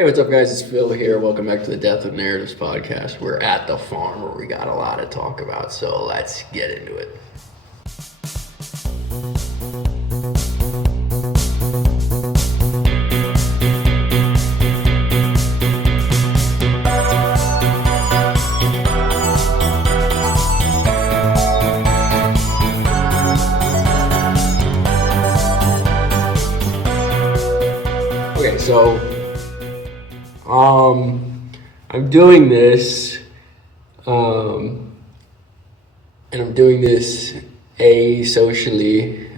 Hey, what's up, guys? It's Phil here. Welcome back to the Death of Narratives podcast. We're at the farm where we got a lot to talk about, so let's get into it. Okay, so I'm doing this, and I'm doing this asocially.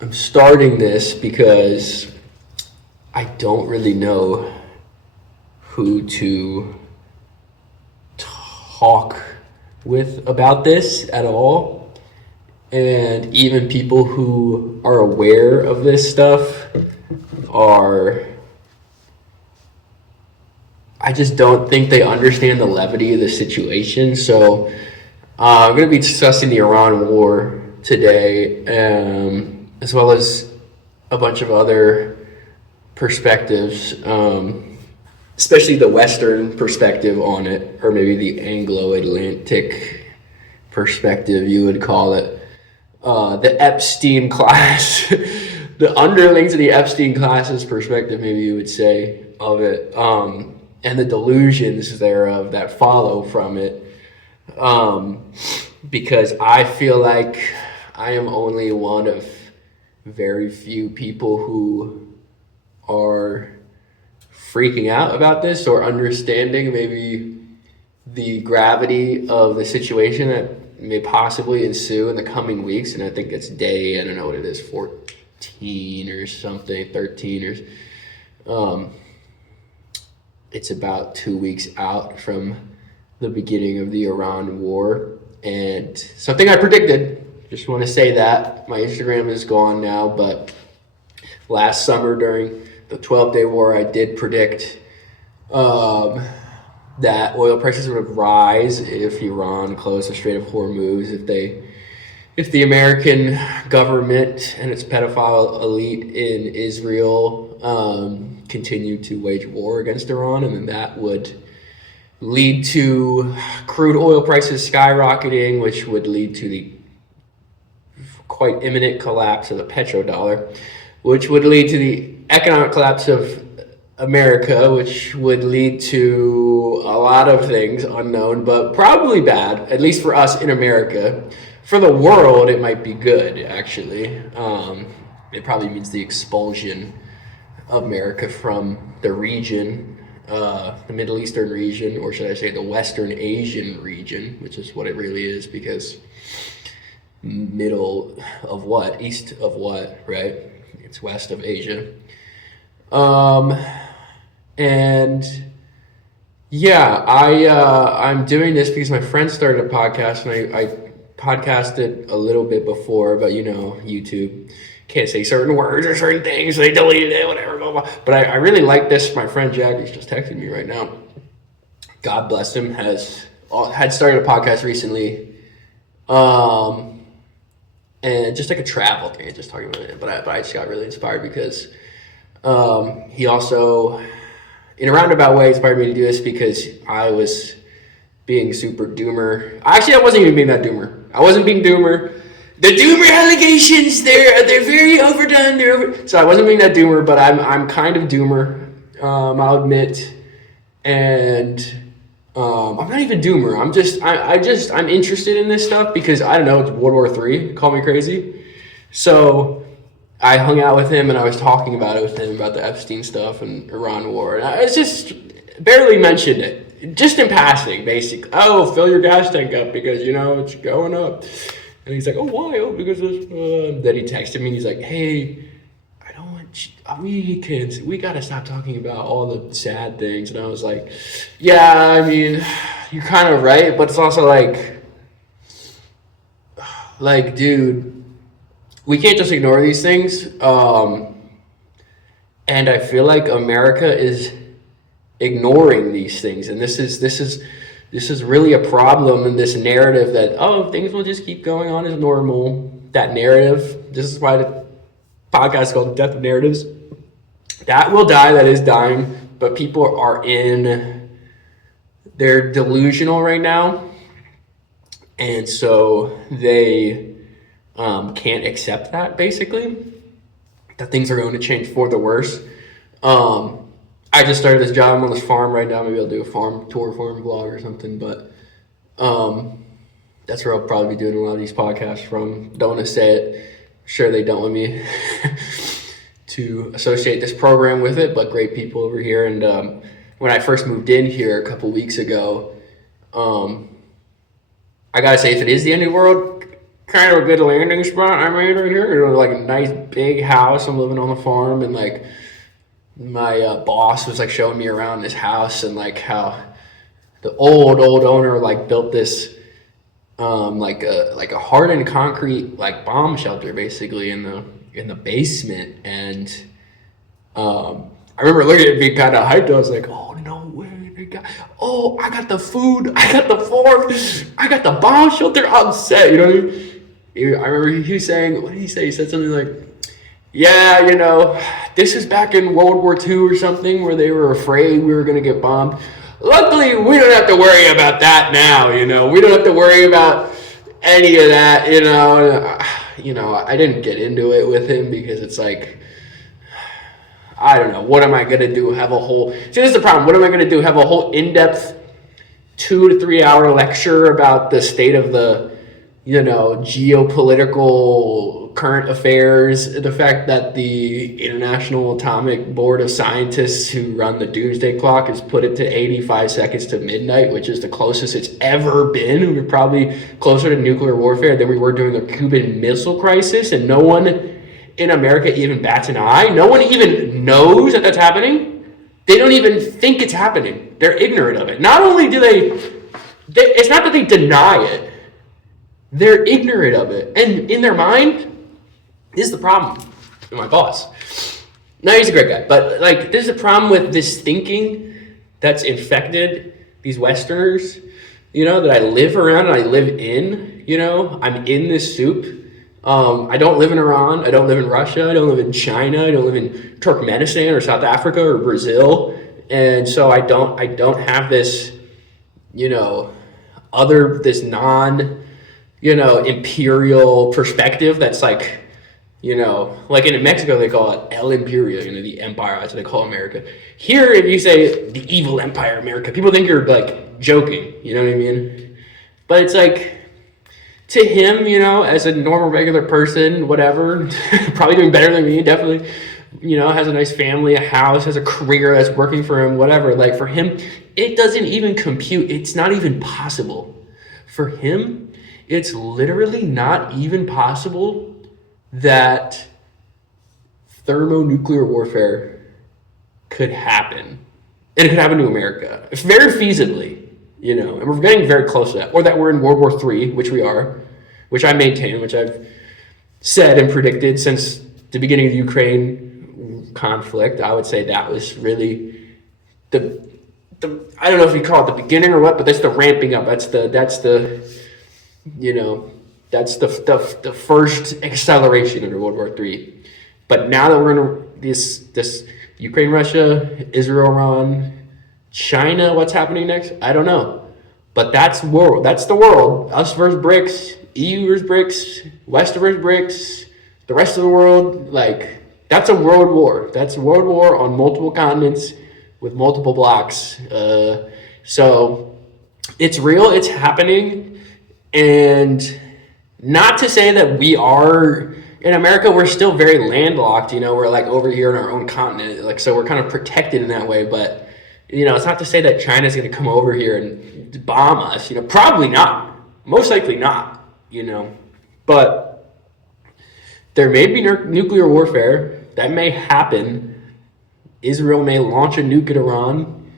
I'm starting this because I don't really know who to talk with about this at all. And even people who are aware of this stuff I just don't think they understand the levity of the situation. So I'm going to be discussing the Iran war today, as well as a bunch of other perspectives, especially the Western perspective on it, or maybe the Anglo-Atlantic perspective, you would call it. The Epstein class, the underlings of the Epstein class's perspective, maybe you would say, of it, and the delusions thereof that follow from it, because I feel like I am only one of very few people who are freaking out about this or understanding maybe the gravity of the situation that may possibly ensue in the coming weeks. And I think it's day, I don't know what it is, 14 or something, 13 or it's about 2 weeks out from the beginning of the Iran war. And something I predicted, just want to say that. My Instagram is gone now, but last summer during the 12-day war, I did predict that oil prices would rise if Iran closed the Strait of Hormuz, if the American government and its pedophile elite in Israel continued to wage war against Iran, and then that would lead to crude oil prices skyrocketing, which would lead to the quite imminent collapse of the petrodollar, which would lead to the economic collapse of America, which would lead to a lot of things unknown, but probably bad, at least for us in America. For the world, it might be good, actually. It probably means the expulsion of America from the region, the Middle Eastern region, or should I say the Western Asian region, which is what it really is, because middle of what? East of what, right? It's west of Asia. And yeah, I'm doing this because my friend started a podcast, and I podcasted a little bit before, but YouTube can't say certain words or certain things, so they deleted it, whatever, blah, blah. But I really like this. My friend Jack, he's just texting me right now. God bless him, had started a podcast recently, and just like a travel thing, just talking about it. But I just got really inspired because he also, in a roundabout way, inspired me to do this because I was being super doomer. Actually, I wasn't even being that doomer. I wasn't being doomer. The doomer allegations, they're very overdone. So I wasn't being that doomer, but I'm kind of doomer, I'll admit. And I'm not even doomer. I'm interested in this stuff because, I don't know, it's World War III. Call me crazy. So I hung out with him and I was talking about it with him, about the Epstein stuff and Iran war. And I just barely mentioned it, just in passing, basically. Oh, fill your gas tank up because, it's going up. And he's like, oh, why? Oh, because this. Then he texted me and he's like, hey, I don't want you, we got to stop talking about all the sad things. And I was like, yeah, I mean, you're kind of right. But it's also like, dude, we can't just ignore these things. And I feel like America is ignoring these things. And this is really a problem in this narrative that, oh, things will just keep going on as normal. That narrative, this is why the podcast is called Death of Narratives. That will die. That is dying. But people are they're delusional right now. And so they can't accept that, basically, that things are going to change for the worse. I just started this job. I'm on this farm right now. Maybe I'll do a farm vlog or something. But that's where I'll probably be doing a lot of these podcasts from. Don't want to say it. Sure, they don't want me to associate this program with it, but great people over here. And when I first moved in here a couple weeks ago, I gotta say, if it is the end of the world, kind of a good landing spot I made right here. You know, like a nice big house. I'm living on the farm, and like my boss was like showing me around this house and like how the old owner like built this like a hardened concrete like bomb shelter basically in the basement. And I remember looking at it being kind of hyped. I was like, oh no way. I got the food, I got the farm, I got the bomb shelter, I'm set, you know what I mean? I remember he was saying, what did he say? He said something like, yeah, you know, this is back in World War II or something where they were afraid we were going to get bombed. Luckily, we don't have to worry about that now, you know. We don't have to worry about any of that, you know. I didn't get into it with him because it's like, I don't know. What am I going to do? See, this is the problem. What am I going to do? Have a whole in-depth 2 to 3 hour lecture about the state of the, geopolitical current affairs, the fact that the International Atomic Board of Scientists who run the doomsday clock has put it to 85 seconds to midnight, which is the closest it's ever been. We're probably closer to nuclear warfare than we were during the Cuban Missile Crisis, and no one in America even bats an eye. No one even knows that that's happening. They don't even think it's happening. They're ignorant of it. Not only do it's not that they deny it, they're ignorant of it. And in their mind, this is the problem with my boss. Now, he's a great guy, but like, this is a problem with this thinking that's infected these Westerners, that I live around and I live in, I'm in this soup. I don't live in Iran. I don't live in Russia. I don't live in China. I don't live in Turkmenistan or South Africa or Brazil. And so I don't have this, this imperial perspective that's like, like in Mexico, they call it El Imperio, the empire. That's what they call America. Here, if you say the evil empire America, people think you're like joking. You know what I mean? But it's like, to him, as a normal, regular person, whatever, probably doing better than me, definitely, has a nice family, a house, has a career that's working for him, whatever. Like, for him, it doesn't even compute. It's not even possible. For him, it's literally not even possible that thermonuclear warfare could happen. And it could happen to America. Very feasibly. And we're getting very close to that. Or that we're in World War III, which we are, which I maintain, which I've said and predicted since the beginning of the Ukraine conflict. I would say that was really the I don't know if you call it the beginning or what, but that's the ramping up. That's the first acceleration under World War III. But now that we're in this Ukraine, Russia, Israel, Iran, China, what's happening next? I don't know. But that's the world. Us versus BRICS, EU versus BRICS, West versus BRICS, the rest of the world. Like, that's a world war. That's a world war on multiple continents with multiple blocks. So it's real. It's happening. And not to say that we are, in America, we're still very landlocked. We're like over here in our own continent. Like, so we're kind of protected in that way. But it's not to say that China's going to come over here and bomb us. Probably not. Most likely not. But there may be nuclear warfare. That may happen. Israel may launch a nuke at Iran.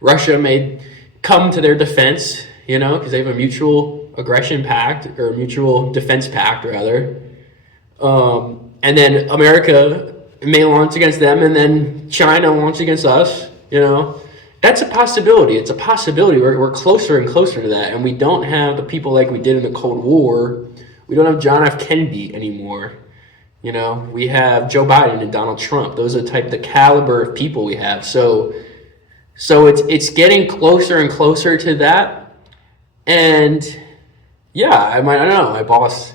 Russia may come to their defense, because they have a mutual aggression pact, or a mutual defense pact, rather. And then America may launch against them, and then China launch against us, That's a possibility. It's a possibility. We're closer and closer to that. And we don't have the people like we did in the Cold War. We don't have John F. Kennedy anymore. We have Joe Biden and Donald Trump. Those are the caliber of people we have. So it's getting closer and closer to that. And yeah, I don't know, my boss,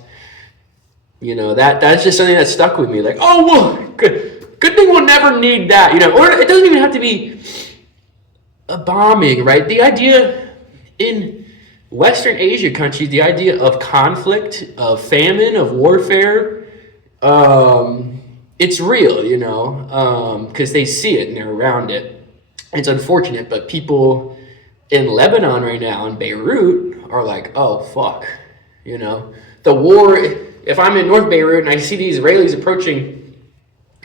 that's just something that stuck with me. Like, oh, well, good thing we'll never need that, or it doesn't even have to be a bombing, right? The idea in Western Asia countries, the idea of conflict, of famine, of warfare, it's real, because they see it and they're around it. It's unfortunate, but people in Lebanon right now, in Beirut, are like, oh, fuck, the war. If I'm in North Beirut and I see the Israelis approaching,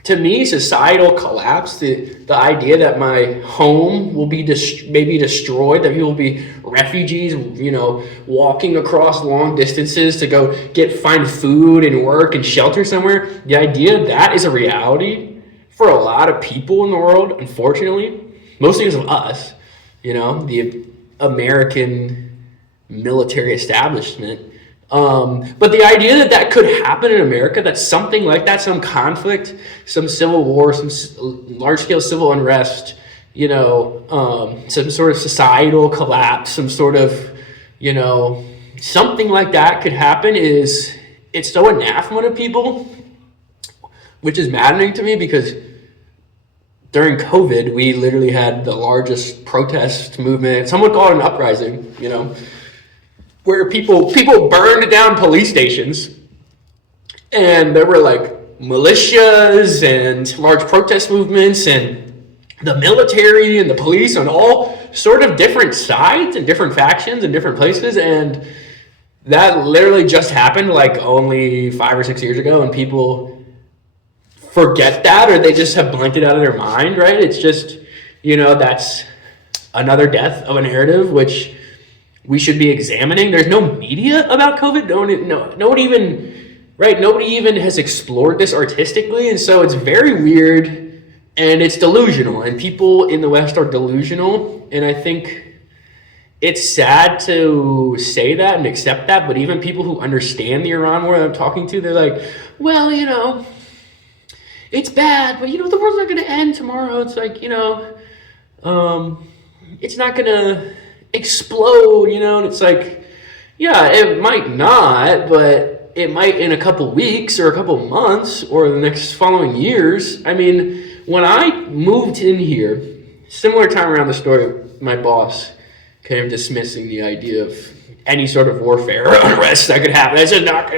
to me, societal collapse, the idea that my home will be maybe destroyed, that people will be refugees, walking across long distances to go find food and work and shelter somewhere. The idea that is a reality for a lot of people in the world, unfortunately, mostly because of us, the American military establishment. But the idea that could happen in America, that something like that, some conflict, some civil war, some large-scale civil unrest, some sort of societal collapse, some sort of, something like that could happen it's so anathema to people, which is maddening to me because during COVID, we literally had the largest protest movement. Some would call it an uprising, where people burned down police stations, and there were like militias and large protest movements, and the military and the police on all sort of different sides and different factions and different places. And that literally just happened like only 5 or 6 years ago, and people forget that, or they just have blanked it out of their mind, right? It's just, that's another death of a narrative, which we should be examining. There's no media about COVID. Nobody even has explored this artistically, and so it's very weird, and it's delusional, and people in the West are delusional, and I think it's sad to say that and accept that, but even people who understand the Iran war that I'm talking to, they're like, well, it's bad, but the world's not going to end tomorrow. It's like, it's not going to explode, and it's like, yeah, it might not, but it might in a couple weeks or a couple months or the next following years. I mean, when I moved in here, similar time around the story, my boss came dismissing the idea of any sort of warfare or unrest that could happen. I said, that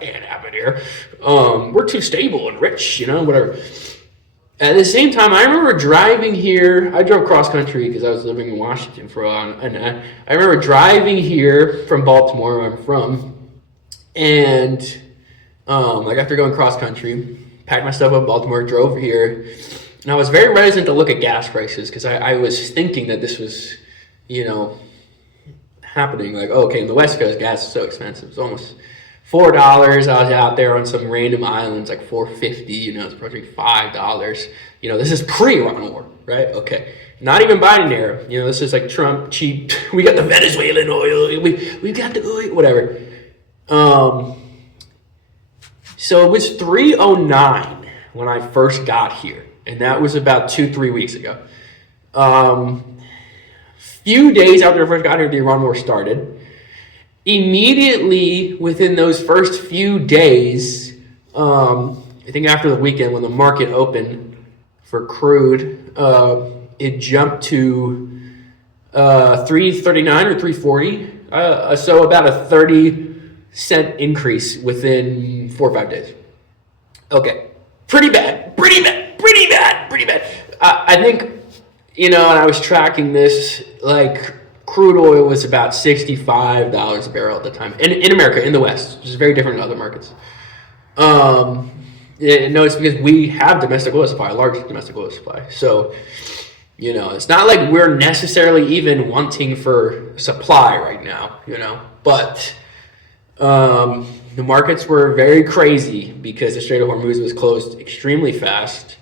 can't happen here. We're too stable and rich, whatever. At the same time, I remember driving here. I drove cross country because I was living in Washington for a while. And I remember driving here from Baltimore, where I'm from. And after going cross country, packed my stuff up in Baltimore, drove here. And I was very reticent to look at gas prices because I was thinking that this was, happening. Like, okay, in the West Coast, gas is so expensive. It's almost $4. I was out there on some random islands, like $4.50, it's approaching $5. This is pre-Iran war, right? Okay. Not even Biden era. This is like Trump, cheap. We got the Venezuelan oil. We got the oil, whatever. So it was 309 when I first got here. And that was about 2-3 weeks ago. Few days after I first got here, the Iran war started. Immediately within those first few days, I think after the weekend when the market opened for crude, it jumped to 339 or 340. So about a 30-cent increase within 4 or 5 days. Okay, pretty bad. I think, and I was tracking this, like, crude oil was about $65 a barrel at the time. In America, in the West, which is very different in other markets. It's because we have domestic oil supply, a large domestic oil supply. So, it's not like we're necessarily even wanting for supply right now, But the markets were very crazy because the Strait of Hormuz was closed extremely fast,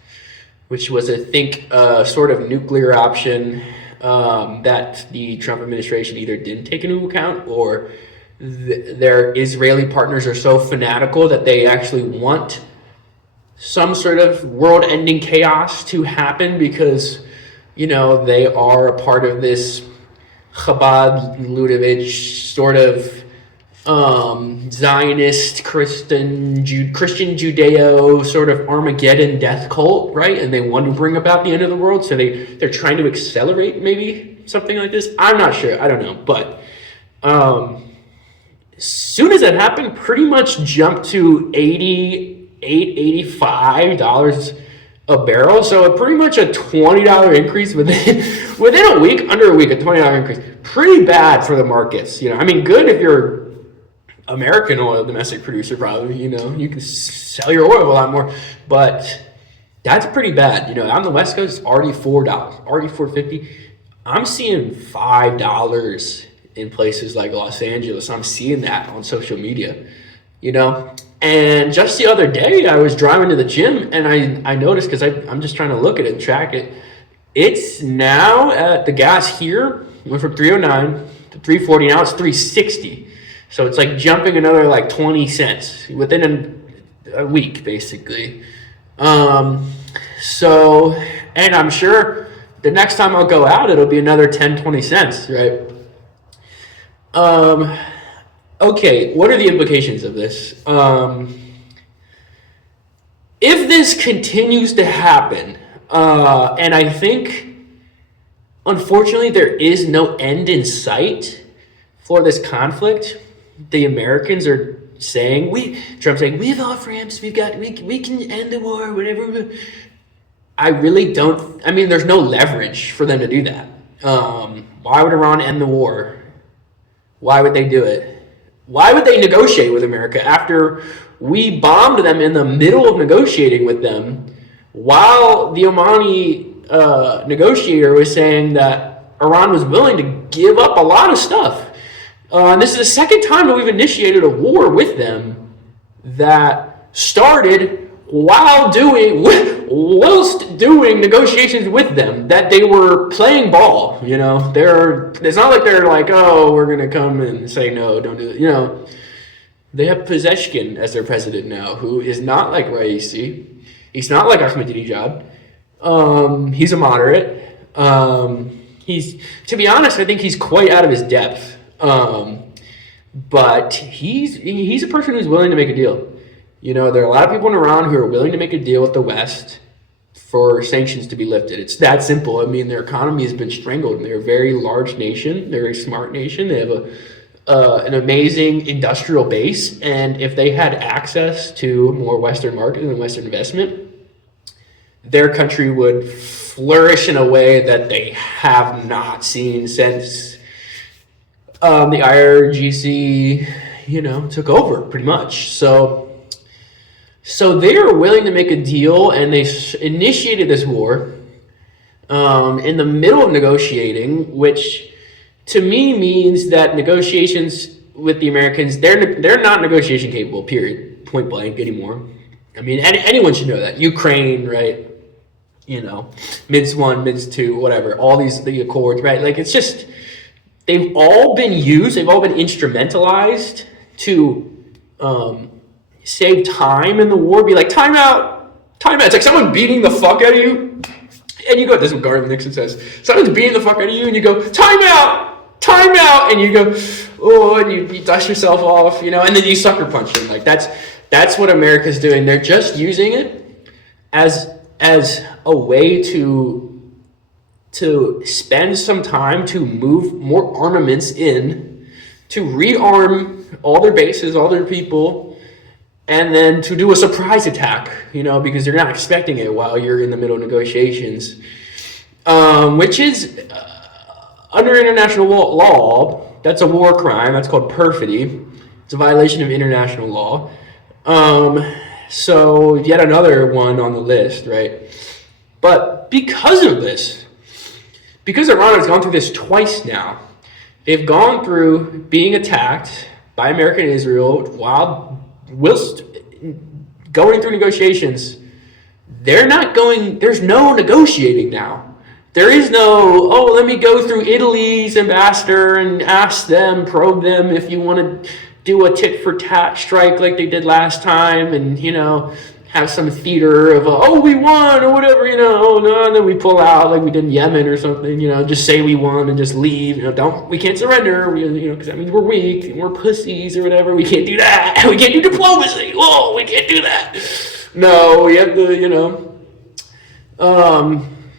which was, I think, a sort of nuclear option that the Trump administration either didn't take into account, or their Israeli partners are so fanatical that they actually want some sort of world-ending chaos to happen because, they are a part of this Chabad Ludovich sort of Zionist Christian Judeo sort of Armageddon death cult, right? And they want to bring about the end of the world, so they're trying to accelerate maybe something like this. I'm not sure. I don't know, but as soon as that happened, pretty much jumped to $85 a barrel. So pretty much a $20 increase within a week, under a week, a $20 increase. Pretty bad for the markets. Good if you're American oil domestic producer, probably, you can sell your oil a lot more, but that's pretty bad. On the West Coast, it's already $4, already $4.50. I'm seeing $5 in places like Los Angeles. I'm seeing that on social media, and just the other day I was driving to the gym and I noticed, because I'm just trying to look at it and track it. It's now at the gas here went from 309 to 340. Now it's 360. So it's like jumping another like 20 cents within a week, basically. So, and I'm sure the next time I'll go out, it'll be another 10, 20 cents, right? Okay, what are the implications of this? If this continues to happen, and I think, unfortunately, there is no end in sight for this conflict. The Americans are saying, Trump's saying, we have off-ramps, we can end the war, whatever. I really don't, there's no leverage for them to do that. Why would Iran end the war? Why would they do it? Why would they negotiate with America after we bombed them in the middle of negotiating with them, while the Omani negotiator was saying that Iran was willing to give up a lot of stuff? And this is the second time that we've initiated a war with them that started whilst doing negotiations with them, that they were playing ball. It's not like they're like, oh, we're going to come and say, no, don't do it. They have Pezeshkian as their president now, who is not like Raisi. He's not like Ahmadinejad. He's a moderate. To be honest, I think he's quite out of his depth. But he's a person who's willing to make a deal. There are a lot of people in Iran who are willing to make a deal with the West for sanctions to be lifted. It's that simple. Their economy has been strangled. They're a very large nation. They're a very smart nation. They have an amazing industrial base. And if they had access to more Western market and Western investment, their country would flourish in a way that they have not seen since the IRGC, took over pretty much. So they are willing to make a deal, and they initiated this war in the middle of negotiating, which to me means that negotiations with the Americans, they're not negotiation capable, period, point blank anymore. Anyone should know that. Ukraine, right? Minsk 1, Minsk 2, whatever, all the accords, right? Like, it's just, they've all been used, they've all been instrumentalized to save time in the war, be like, time out. It's like someone beating the fuck out of you, and you go, this is what Garland Nixon says, someone's beating the fuck out of you, and you go, time out, and you go, oh, and you dust yourself off, and then you sucker punch them. Like, that's what America's doing. They're just using it as a way to spend some time to move more armaments in, to rearm all their bases, all their people, and then to do a surprise attack, because they're not expecting it while you're in the middle of negotiations, which is under international law, that's a war crime. That's called perfidy. It's a violation of international law. So yet another one on the list, right? But because of this, because Iran has gone through this twice now, they've gone through being attacked by America and Israel whilst going through negotiations. There's no negotiating now. There is no, let me go through Italy's ambassador and ask them, probe them if you want to do a tit for tat strike like they did last time, and have some theater of, oh, we won or whatever, oh, no, and then we pull out like we did in Yemen or something, just say we won and just leave, we can't surrender, because that means we're weak and we're pussies or whatever. We can't do that. We can't do diplomacy. Whoa, we can't do that. No, we have to,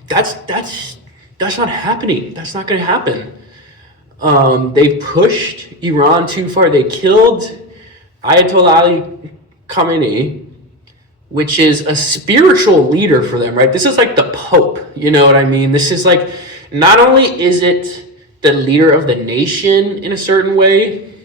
that's not happening. That's not going to happen. They've pushed Iran too far. They killed Ayatollah Ali Khamenei, which is a spiritual leader for them, right? This is like the Pope, you know what I mean? This is like, not only is it the leader of the nation in a certain way,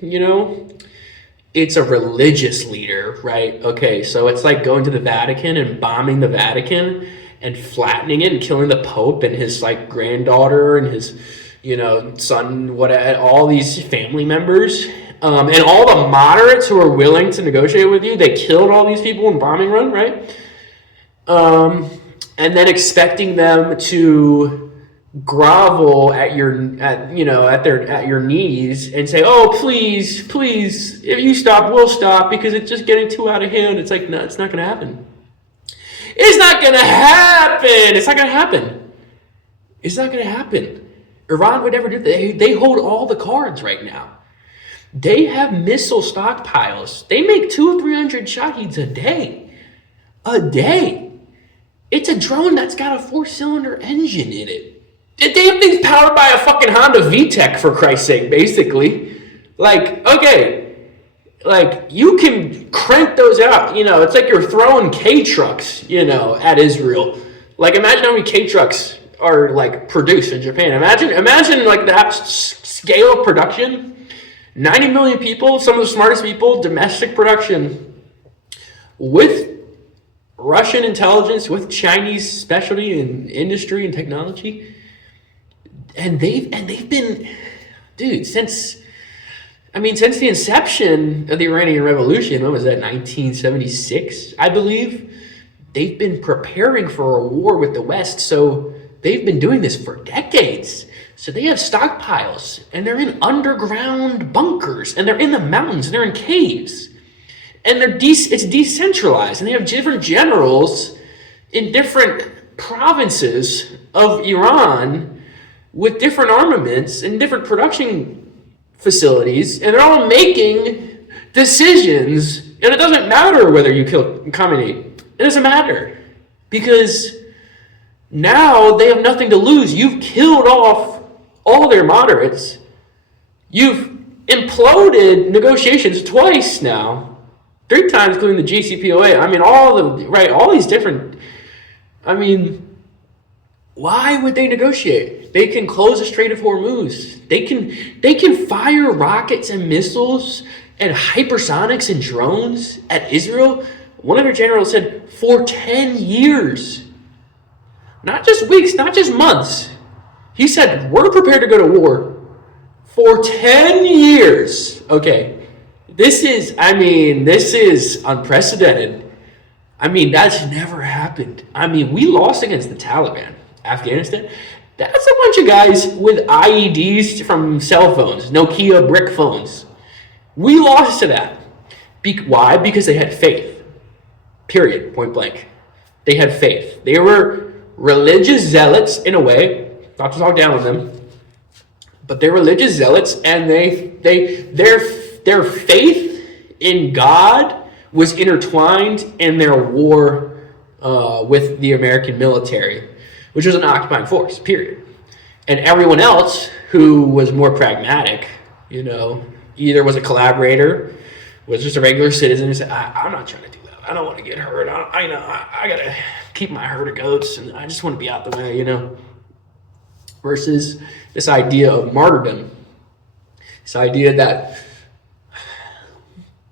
it's a religious leader, right? Okay, so it's like going to the Vatican and bombing the Vatican and flattening it and killing the Pope and his like granddaughter and his, son, all these family members. And all the moderates who are willing to negotiate with you, they killed all these people in bombing run, right? And then expecting them to grovel at your knees and say, "Oh, please, please, if you stop, we'll stop because it's just getting too out of hand." It's like, no, it's not going to happen. It's not going to happen. It's not going to happen. It's not going to happen. Iran would never do that. They hold all the cards right now. They have missile stockpiles. They make 200 or 300 Shaheeds a day. A day. It's a drone that's got a 4-cylinder engine in it. They have things powered by a fucking Honda VTEC, for Christ's sake, basically. Like, okay. Like, you can crank those out. It's like you're throwing K-trucks, at Israel. Like, imagine how many K-trucks are, like, produced in Japan. Imagine like, that scale of production. 90 million people, some of the smartest people, domestic production with Russian intelligence, with Chinese specialty in industry and technology. And they've been, dude, since the inception of the Iranian Revolution, what was that, 1976, I believe, they've been preparing for a war with the West. So they've been doing this for decades. So they have stockpiles, and they're in underground bunkers, and they're in the mountains, and they're in caves. And it's decentralized, and they have different generals in different provinces of Iran with different armaments and different production facilities, and they're all making decisions, and it doesn't matter whether you kill Khamenei. It doesn't matter, because now they have nothing to lose. You've killed off all their moderates. You've imploded negotiations twice now, 3 times, including the JCPOA. All these different. Why would they negotiate? They can close the Strait of Hormuz. They can fire rockets and missiles and hypersonics and drones at Israel. One of their generals said for 10 years, not just weeks, not just months. He said, we're prepared to go to war for 10 years. Okay, this is unprecedented. That's never happened. We lost against the Taliban. Afghanistan, that's a bunch of guys with IEDs from cell phones, Nokia brick phones. We lost to that. Why? Because they had faith. Period. Point blank. They had faith. They were religious zealots in a way. Not to talk down on them, but they're religious zealots, and their faith in God was intertwined in their war with the American military, which was an occupying force, period. And everyone else who was more pragmatic, either was a collaborator, was just a regular citizen who said, I'm not trying to do that. I don't want to get hurt. I got to keep my herd of goats, and I just want to be out the way, Versus this idea of martyrdom. This idea that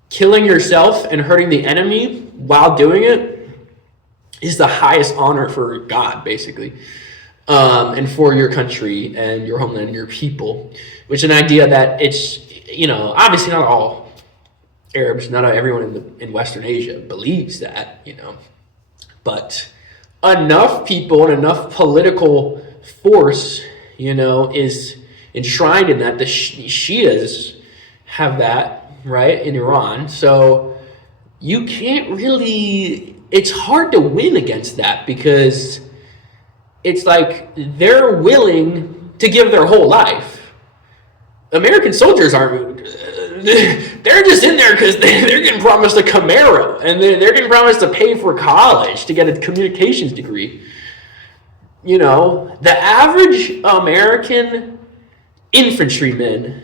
killing yourself and hurting the enemy while doing it is the highest honor for God, basically, and for your country and your homeland and your people, which is an idea that it's, obviously not all Arabs, not everyone in Western Asia believes that, but enough people and enough political force, is enshrined in that. The Shias have that, right, in Iran. So you can't really it's hard to win against that because it's like they're willing to give their whole life. American soldiers aren't. They're just in there because they're getting promised a Camaro and they're getting promised to pay for college to get a communications degree. You know, the average American infantryman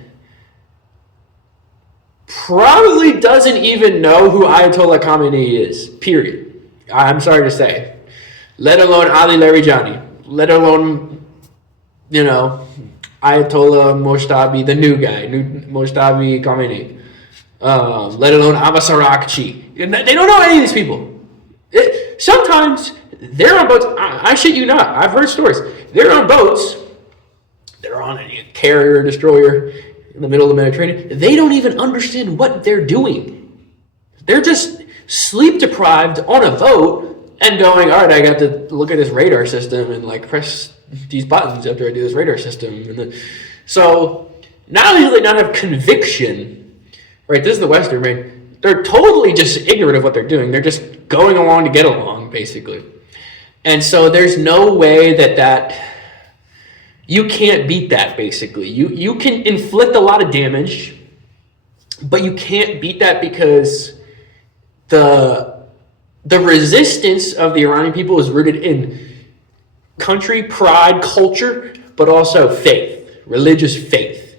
probably doesn't even know who Ayatollah Khamenei is, period. I'm sorry to say. Let alone Ali Larijani. Let alone, you know, Ayatollah Mustafa, the new guy, Mustafa Khamenei. Let alone Abbas Araghchi. They don't know any of these people. Sometimes they're on boats. I shit you not. I've heard stories. They're on boats. They're on a carrier, destroyer in the middle of the Mediterranean. They don't even understand what they're doing. They're just sleep deprived on a boat and going, all right, I got to look at this radar system and like press these buttons after I do this radar system. And then, so not only do they not have conviction, right? This is the Western brain. They're totally just ignorant of what they're doing. They're just going along to get along, basically. And so there's no way that you can't beat that, basically. You can inflict a lot of damage, but you can't beat that because the resistance of the Iranian people is rooted in country, pride, culture, but also faith, religious faith,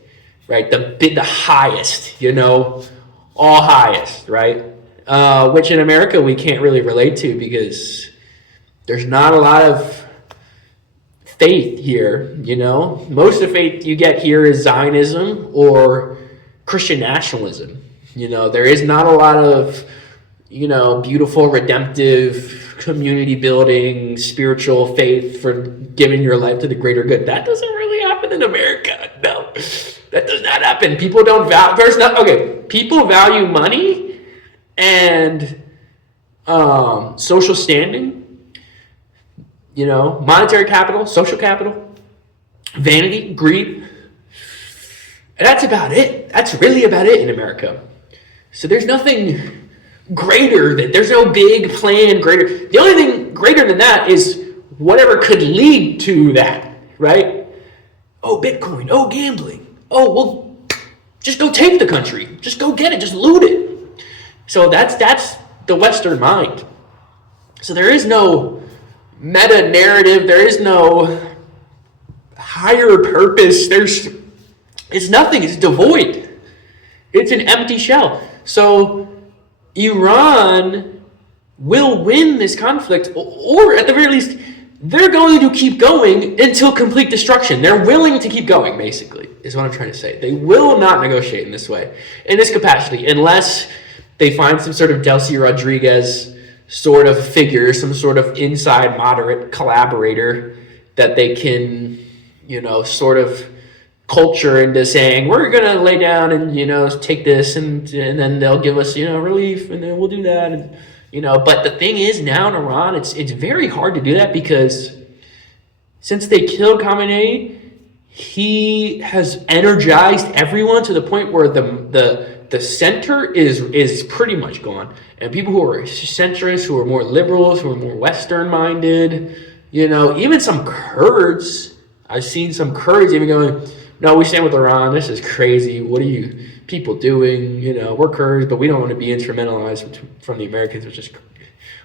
right? The highest, you know, all highest, right? Which in America we can't really relate to because there's not a lot of faith here, you know. Most of the faith you get here is Zionism or Christian nationalism. You know, there is not a lot of, you know, beautiful, redemptive, community building, spiritual faith for giving your life to the greater good. That doesn't really happen in America. No, that does not happen. People don't value, people value money and social standing, you know, monetary capital, social capital, vanity, greed. And that's about it. That's really about it in America. So there's nothing greater there's no big plan greater. The only thing greater than that is whatever could lead to that, right? Oh, Bitcoin. Oh, gambling. Oh, well, just go take the country. Just go get it. Just loot it. So that's the Western mind. So there is no meta narrative. There is no higher purpose. It's nothing. It's devoid. It's an empty shell. So Iran will win this conflict, or at the very least, they're going to keep going until complete destruction. They're willing to keep going, basically, is what I'm trying to say. They will not negotiate in this way, in this capacity, unless they find some sort of Delcy Rodriguez sort of figure, some sort of inside moderate collaborator that they can, you know, sort of culture into saying, we're going to lay down and, you know, take this and then they'll give us, you know, relief and then we'll do that. And, you know, but the thing is now in Iran, it's very hard to do that because since they killed Khamenei, he has energized everyone to the point where the center is pretty much gone. And people who are centrists, who are more liberals, who are more Western minded, you know, even some Kurds, I've seen some Kurds even going, no, we stand with Iran. This is crazy. What are you people doing? You know, we're Kurds, but we don't want to be instrumentalized from the Americans. Which is,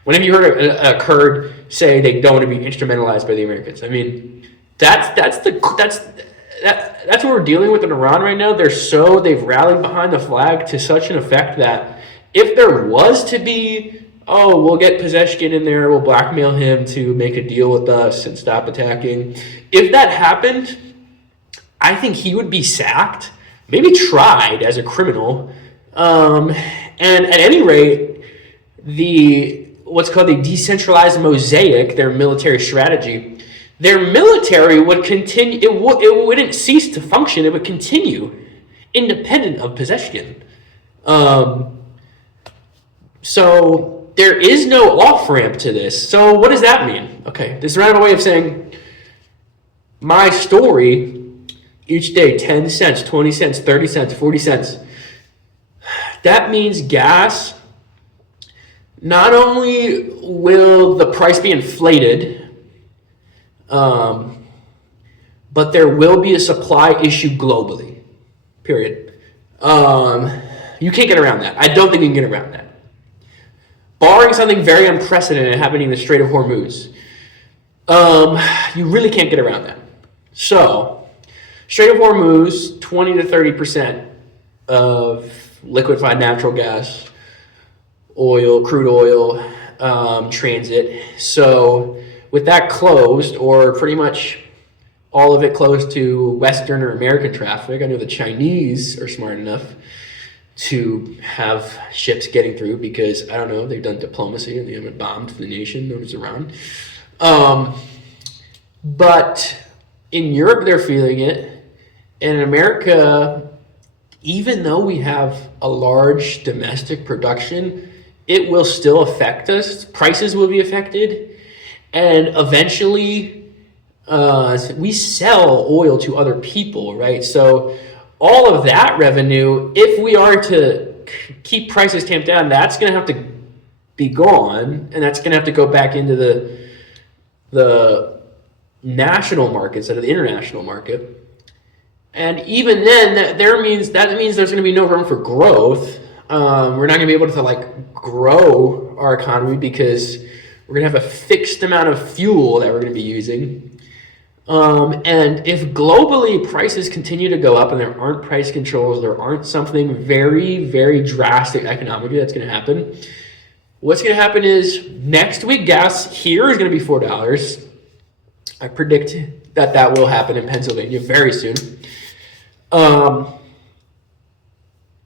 when have you heard a Kurd say they don't want to be instrumentalized by the Americans? I mean, that's what we're dealing with in Iran right now. They've rallied behind the flag to such an effect that if there was to be, oh, we'll get Pezeshkian in there, we'll blackmail him to make a deal with us and stop attacking. If that happened, I think he would be sacked, maybe tried as a criminal. And at any rate, what's called the decentralized mosaic, their military strategy, their military would continue, it wouldn't cease to function, it would continue independent of Pezeshkian. So there is no off-ramp to this. So what does that mean? Okay, this is a roundabout way of saying my story each day, 10 cents, 20 cents, 30 cents, 40 cents. That means gas not only will the price be inflated, but there will be a supply issue globally, period. You can't get around that. I don't think you can get around that. Barring something very unprecedented happening in the Strait of Hormuz, you really can't get around that. So, Strait of Hormuz, 20 to 30% of liquefied natural gas, oil, crude oil, transit. So, with that closed, or pretty much all of it closed to Western or American traffic, I know the Chinese are smart enough to have ships getting through because, I don't know, they've done diplomacy and they haven't bombed the nation known as Iran. But in Europe, they're feeling it. And in America, even though we have a large domestic production, it will still affect us. Prices will be affected. And eventually, we sell oil to other people, right? So all of that revenue, if we are to keep prices tamped down, that's going to have to be gone. And that's going to have to go back into the national market instead of the international market. And even then, that means there's going to be no room for growth. We're not going to be able to grow our economy because we're going to have a fixed amount of fuel that we're going to be using. And if globally prices continue to go up and there aren't price controls, there aren't something very, very drastic economically that's going to happen, what's going to happen is next week gas here is going to be $4. I predict that will happen in Pennsylvania very soon.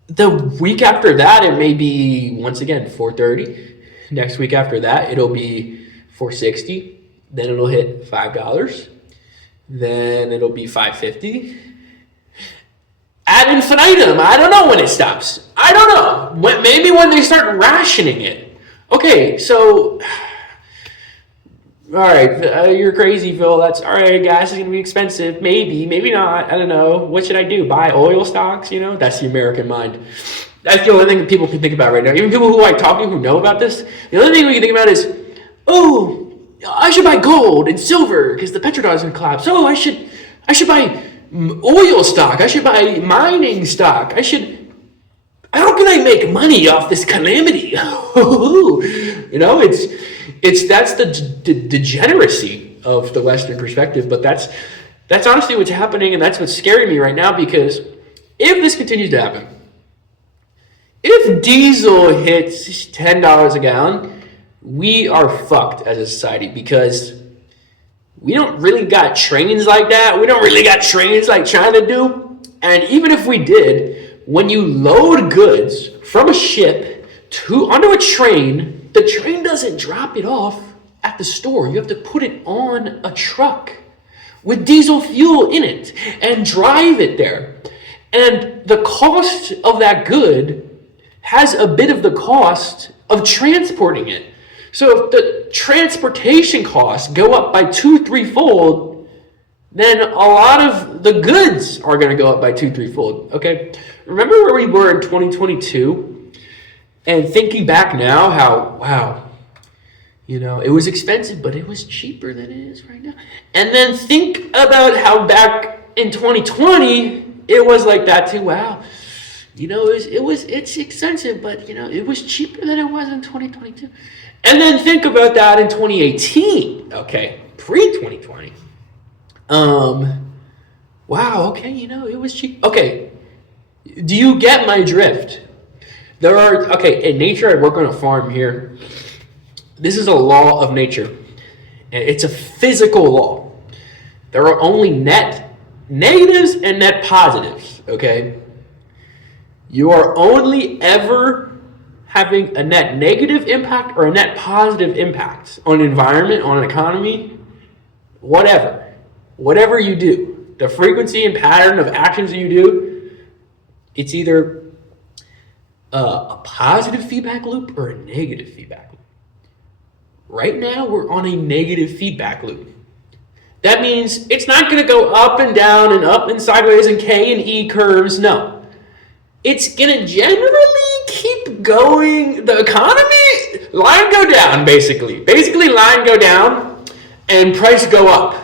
The week after that, it may be, once again, $4.30. Next week after that, it'll be $4.60. Then it'll hit $5. Then it'll be $5.50. Ad infinitum. I don't know when it stops. I don't know. Maybe when they start rationing it. Okay, so... All right, you're crazy, Phil. That's all right. Gas is going to be expensive. Maybe not. I don't know. What should I do? Buy oil stocks? That's the American mind. That's the only thing that people can think about right now. Even people who I talk to who know about this, the only thing we can think about is, oh, I should buy gold and silver because the petrodollar is going to collapse. Oh, I should buy oil stock. I should buy mining stock. How can I make money off this calamity? That's the degeneracy of the Western perspective, but that's honestly what's happening, and that's what's scaring me right now, because if this continues to happen, if diesel hits $10 a gallon, we are fucked as a society, because we don't really got trains like that. We don't really got trains like China do. And even if we did, when you load goods from a ship onto a train, the train doesn't drop it off at the store. You have to put it on a truck with diesel fuel in it and drive it there. And the cost of that good has a bit of the cost of transporting it. So if the transportation costs go up by 2-3-fold, then a lot of the goods are going to go up by 2-3-fold. Okay, remember where we were in 2022, and thinking back now, how wow, it was expensive, but it was cheaper than it is right now. And then think about how back in 2020 it was like that too. Wow, it's expensive, but it was cheaper than it was in 2022. And then think about that in 2018. Okay, pre-2020. Wow, okay, it was cheap. Okay, do you get my drift? In nature, I work on a farm here. This is a law of nature. And it's a physical law. There are only net negatives and net positives, okay? You are only ever having a net negative impact or a net positive impact on an environment, on an economy, whatever you do, the frequency and pattern of actions that you do, it's either a positive feedback loop or a negative feedback loop. Right now, we're on a negative feedback loop. That means it's not going to go up and down and up and sideways and K and E curves. No. It's going to generally keep going. The economy, line go down, basically. Basically, line go down and price go up.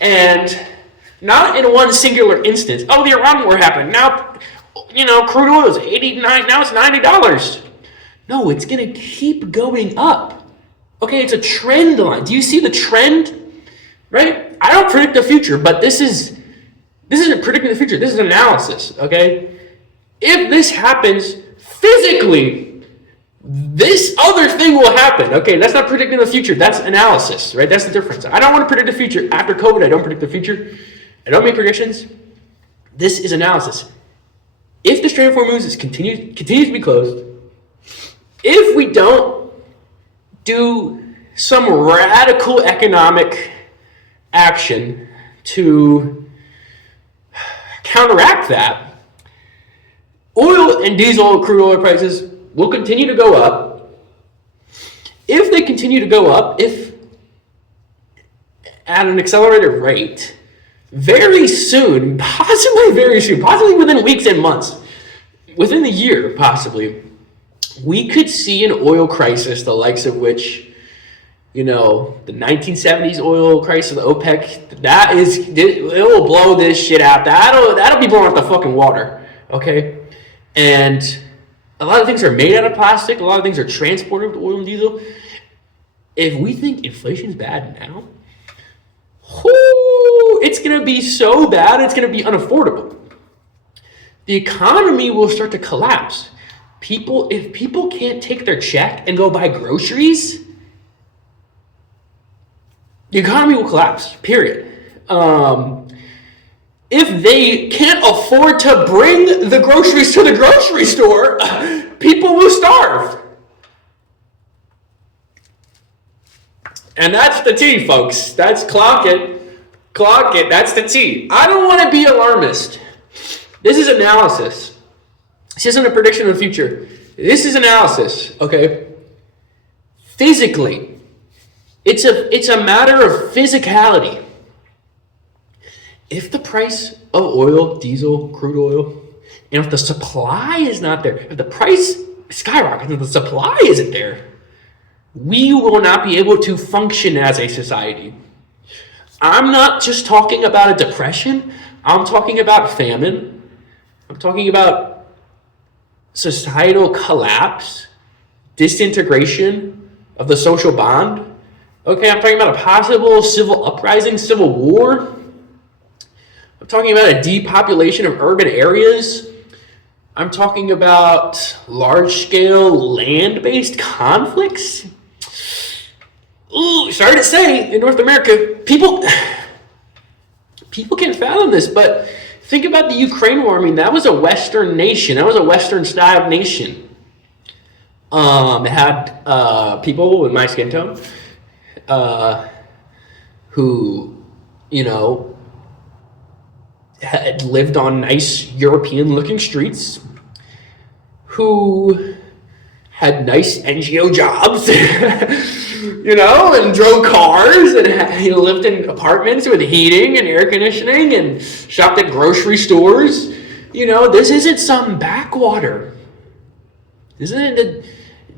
And not in one singular instance. Oh, the Iran war happened. Now, crude oil is $89. Now it's $90. No, it's going to keep going up. Okay, it's a trend line. Do you see the trend? Right? I don't predict the future, but this isn't predicting the future. This is analysis, okay? If this happens physically, this other thing will happen. Okay, that's not predicting the future. That's analysis, right? That's the difference. I don't want to predict the future. After COVID, I don't predict the future. I don't make predictions. This is analysis. If the Strait of Hormuz continues to be closed, if we don't do some radical economic action to counteract that, oil and diesel, crude oil prices will continue to go up. If they continue to go up, if at an accelerated rate, very soon, possibly within weeks and months, within the year, possibly, we could see an oil crisis, the likes of which, the 1970s oil crisis, the OPEC, it will blow this shit out. That'll be blowing out the fucking water, okay? And a lot of things are made out of plastic. A lot of things are transported with oil and diesel. If we think inflation's bad now, it's going to be so bad, it's going to be unaffordable. The economy will start to collapse. If people can't take their check and go buy groceries, the economy will collapse, period. If they can't afford to bring the groceries to the grocery store, people will starve. And that's the tea, folks. That's clock it, that's the tea. I don't want to be alarmist. This is analysis. This isn't a prediction of the future. This is analysis, okay? Physically, it's a matter of physicality. If the price of oil, diesel, crude oil, and if the supply is not there, if the price skyrockets and the supply isn't there, we will not be able to function as a society. I'm not just talking about a depression. I'm talking about famine. I'm talking about societal collapse, disintegration of the social bond. Okay, I'm talking about a possible civil uprising, civil war. I'm talking about a depopulation of urban areas. I'm talking about large-scale land-based conflicts. Ooh, sorry to say, in North America, people can't fathom this, but think about the Ukraine war. I mean, that was a Western nation. That was a Western-style nation. It had people with my skin tone who, had lived on nice European-looking streets, who had nice NGO jobs, and drove cars, and lived in apartments with heating and air conditioning, and shopped at grocery stores. This isn't some backwater. This isn't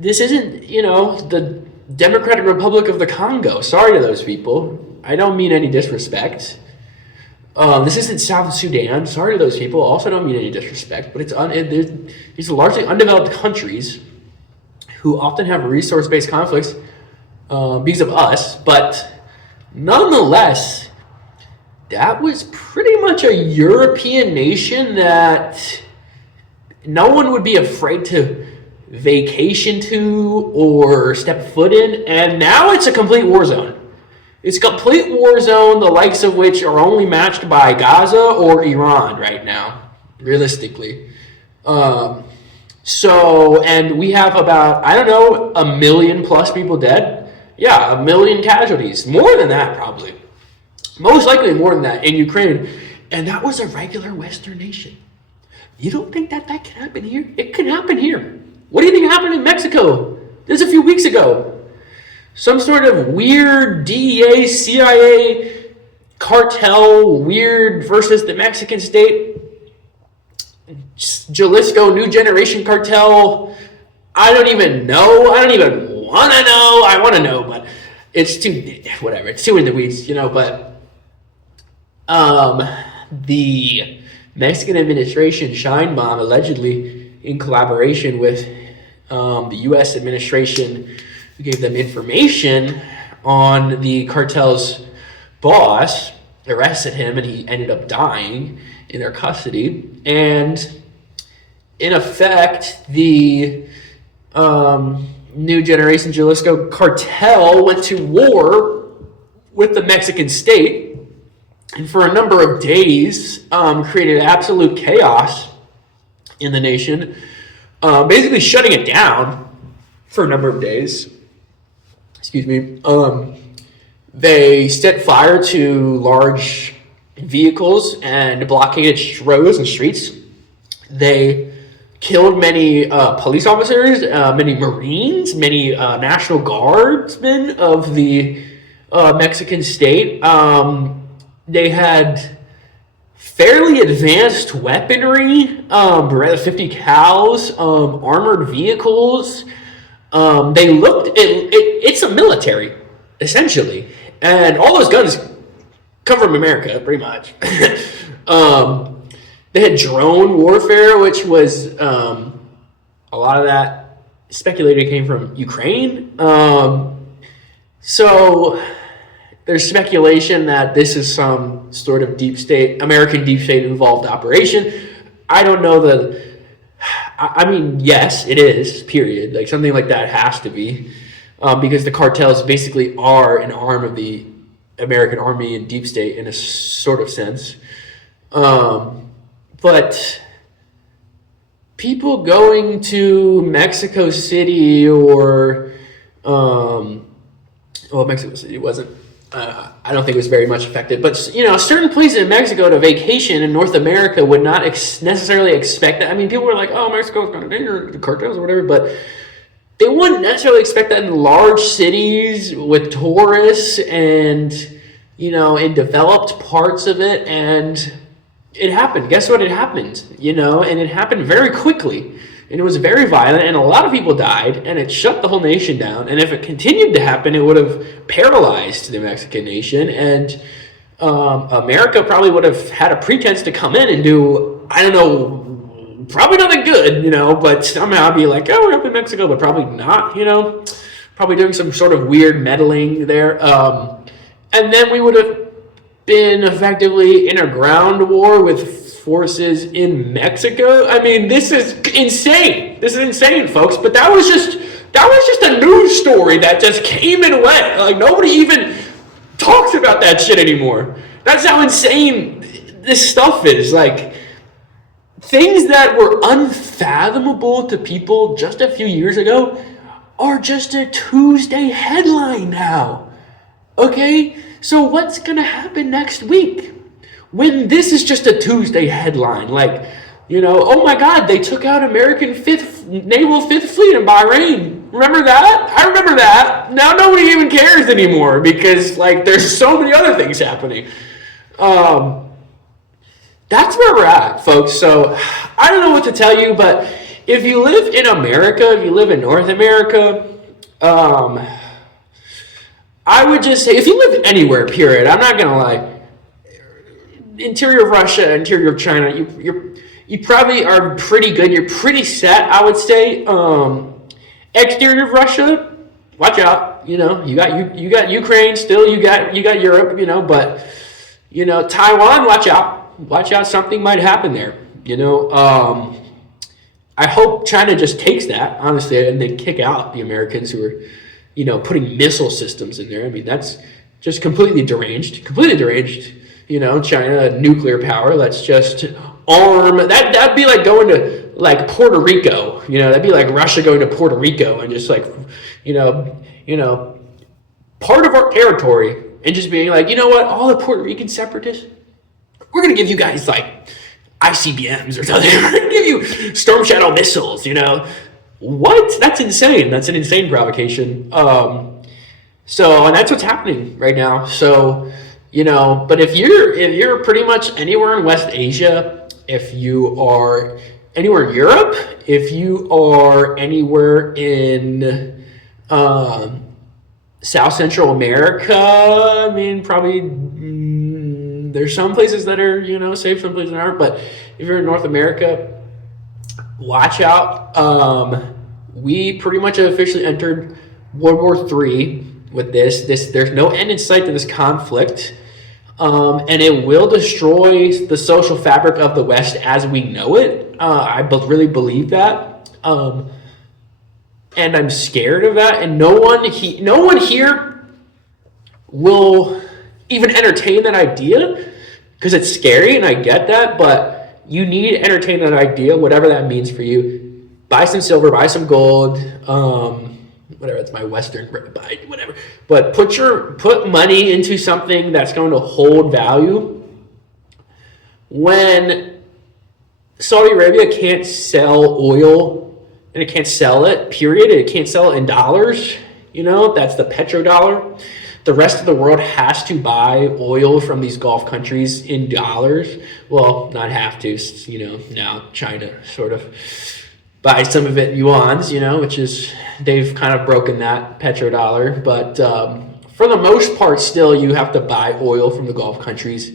the Democratic Republic of the Congo. Sorry to those people. I don't mean any disrespect. This isn't South Sudan. Sorry to those people. Also don't mean any disrespect. But these are largely undeveloped countries who often have resource-based conflicts because of us. But nonetheless, that was pretty much a European nation that no one would be afraid to vacation to or step foot in. And now it's a complete war zone. It's a complete war zone, the likes of which are only matched by Gaza or Iran right now, realistically. And we have about, 1 million plus people dead. Yeah, 1 million casualties. More than that, probably. Most likely more than that in Ukraine. And that was a regular Western nation. You don't think that can happen here? It can happen here. What do you think happened in Mexico? This a few weeks ago. Some sort of weird DEA, CIA cartel, weird versus the Mexican state, Jalisco New Generation cartel. I don't even know. I don't even want to know. I want to know, but it's too, whatever. It's too in the weeds, but the Mexican administration shine bomb, allegedly in collaboration with the U.S. administration, who gave them information on the cartel's boss, arrested him, and he ended up dying in their custody. And in effect, the New Generation Jalisco cartel went to war with the Mexican state, and for a number of days created absolute chaos in the nation, basically shutting it down for a number of days. Excuse me. They set fire to large vehicles and blockaded roads and streets. They killed many police officers, many Marines, many National Guardsmen of the Mexican state. They had fairly advanced weaponry, Beretta 50 cals, armored vehicles. They looked, it's a military, essentially. And all those guns come from America, pretty much. They had drone warfare, which was a lot of that speculated came from Ukraine. So there's speculation that this is some sort of American deep state involved operation. I don't know I mean, yes, it is, period. Like something like that has to be. Because the cartels basically are an arm of the American army and deep state in a sort of sense. But people going to Mexico City or, Mexico City wasn't, I don't think it was very much affected, but certain places in Mexico to vacation in North America would not necessarily expect that. I mean, people were like, oh, Mexico's kind of dangerous, the cartels or whatever, but they wouldn't necessarily expect that in large cities with tourists and, in developed parts of it. And it happened. Guess what? It happened, and it happened very quickly. And it was very violent, and a lot of people died, and it shut the whole nation down. And if it continued to happen, it would have paralyzed the Mexican nation. And America probably would have had a pretense to come in and do, I don't know, probably nothing good, but somehow be like, oh, we're up in Mexico, but probably not, probably doing some sort of weird meddling there. And then we would have been effectively in a ground war with forces in Mexico. I mean, this is insane. This is insane, folks. But that was just a news story that just came and went. Like, nobody even talks about that shit anymore. That's how insane this stuff is. Like, things that were unfathomable to people just a few years ago are just a Tuesday headline now. Okay? So what's going to happen next week when this is just a Tuesday headline? Like, oh my God, they took out American Naval Fifth Fleet in Bahrain. Remember that? I remember that. Now nobody even cares anymore because, there's so many other things happening. That's where we're at, folks. So I don't know what to tell you, but if you live in America, if you live in North America, I would just say, if you live anywhere, period, I'm not going to lie, interior of Russia, interior of China, you probably are pretty good. You're pretty set, I would say. Exterior of Russia, watch out. You got Ukraine still. You got Europe. But Taiwan, watch out. Watch out. Something might happen there. I hope China just takes that, honestly, and they kick out the Americans who are, putting missile systems in there. I mean, that's just completely deranged. China, nuclear power. Let's just arm. That'd be like going to Puerto Rico. That'd be like Russia going to Puerto Rico and just part of our territory and just being like, what, all the Puerto Rican separatists, we're gonna give you guys ICBMs or something. We're gonna give you Storm Shadow missiles. What? That's insane. That's an insane provocation. And that's what's happening right now. So, but if you're pretty much anywhere in West Asia, if you are anywhere in Europe, if you are anywhere in Um, South Central America, I mean, probably there's some places that are, safe, some places that aren't. But if you're in North America, watch out. We pretty much have officially entered World War III with this. There's no end in sight to this conflict. And it will destroy the social fabric of the West as we know it. I really believe that. And I'm scared of that. And no one here will even entertain that idea because it's scary, and I get that. But you need to entertain that idea, whatever that means for you. Buy some silver, buy some gold. Whatever, it's my Western, whatever. But put money into something that's going to hold value. When Saudi Arabia can't sell oil, and it can't sell it, period. It can't sell it in dollars. That's the petrodollar. The rest of the world has to buy oil from these Gulf countries in dollars. Well, not have to, now China sort of buy some of it in yuans, which is, they've kind of broken that petrodollar. But for the most part, still, you have to buy oil from the Gulf countries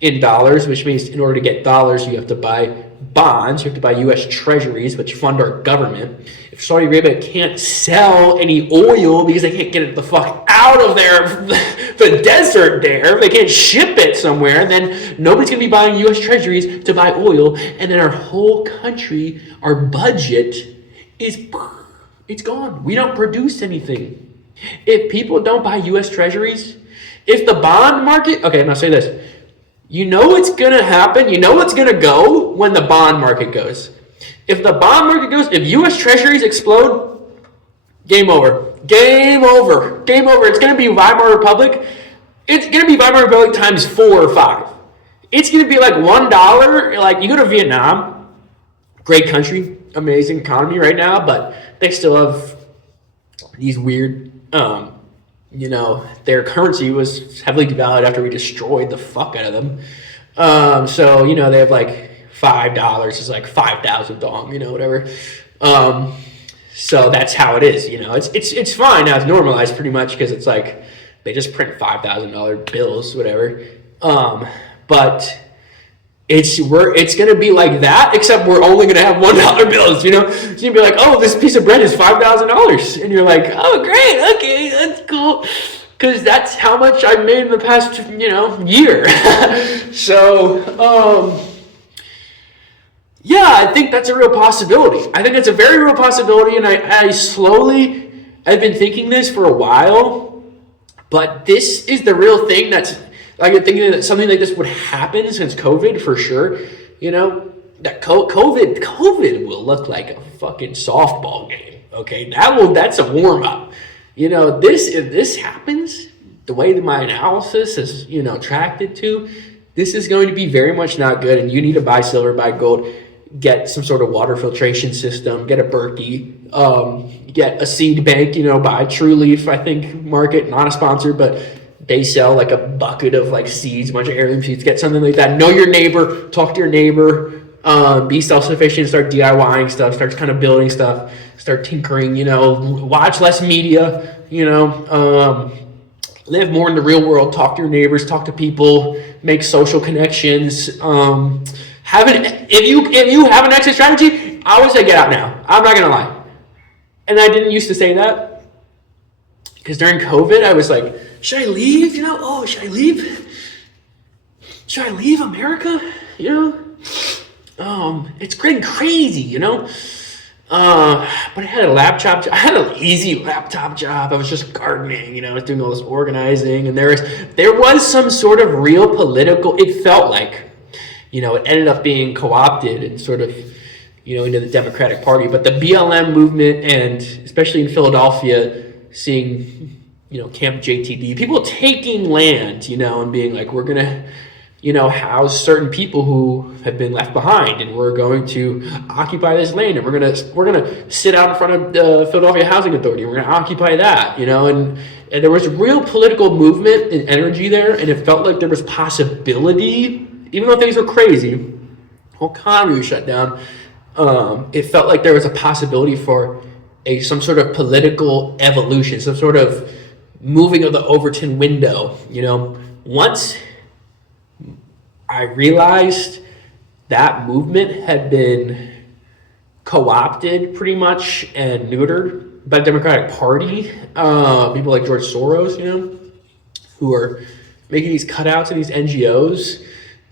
in dollars, which means in order to get dollars, you have to buy bonds, you have to buy U.S. treasuries, which fund our government. If Saudi Arabia can't sell any oil because they can't get it the fuck out of the desert there, they can't ship it somewhere, then nobody's going to be buying U.S. treasuries to buy oil, and then our whole country, our budget it's gone. We don't produce anything. If people don't buy U.S. treasuries, if the bond market, okay, now say this, what's going to happen, what's going to go when the bond market goes. If the bond market goes, if U.S. treasuries explode, game over. Game over. Game over. It's going to be Weimar Republic. It's going to be Weimar Republic times 4 or 5. It's going to be like $1. Like, you go to Vietnam, great country, amazing economy right now, but they still have these weird, their currency was heavily devalued after we destroyed the fuck out of them. So, they have like $5 is like 5,000 dong, whatever. So that's how it is, it's fine now. It's normalized pretty much because it's like they just print $5,000 bills, whatever. But it's gonna be like that, except we're only gonna have $1 bills, So you'd be like, oh, this piece of bread is $5,000, and you're like, oh, great, okay, that's cool, because that's how much I've made in the past, year. So, yeah, I think that's a real possibility. I think it's a very real possibility, and I've been thinking this for a while, but this is the real thing that's. Like, I'm thinking that something like this would happen since COVID, for sure. That COVID will look like a fucking softball game. Okay, that's a warm up. If this happens, the way that my analysis is, tracked it to, this is going to be very much not good. And you need to buy silver, buy gold, get some sort of water filtration system, get a Berkey, get a seed bank. Buy True Leaf, I think, market, not a sponsor, but they sell like a bucket of like seeds, a bunch of heirloom seeds. Get something like that. Know your neighbor. Talk to your neighbor. Be self-sufficient. Start DIYing stuff. Start kind of building stuff. Start tinkering. Watch less media. Live more in the real world. Talk to your neighbors. Talk to people. Make social connections. If you have an exit strategy, I would say get out now. I'm not gonna lie. And I didn't used to say that because during COVID I was like, should I leave? Should I leave? Should I leave America? It's getting crazy, But I had a laptop job. I had an easy laptop job. I was just gardening, I was doing all this organizing, and there was some sort of real political, it felt like, it ended up being co-opted and sort of, into the Democratic Party. But the BLM movement, and especially in Philadelphia, seeing Camp JTD, people taking land, and being like, we're going to, house certain people who have been left behind, and we're going to occupy this land, and we're going to sit out in front of the Philadelphia Housing Authority, and we're going to occupy that, and there was real political movement and energy there, and it felt like there was possibility, even though things were crazy, the whole economy was shut down, it felt like there was a possibility for some sort of political evolution, some sort of moving of the Overton window. Once I realized that movement had been co-opted pretty much and neutered by the Democratic Party, people like George Soros, who are making these cutouts in these NGOs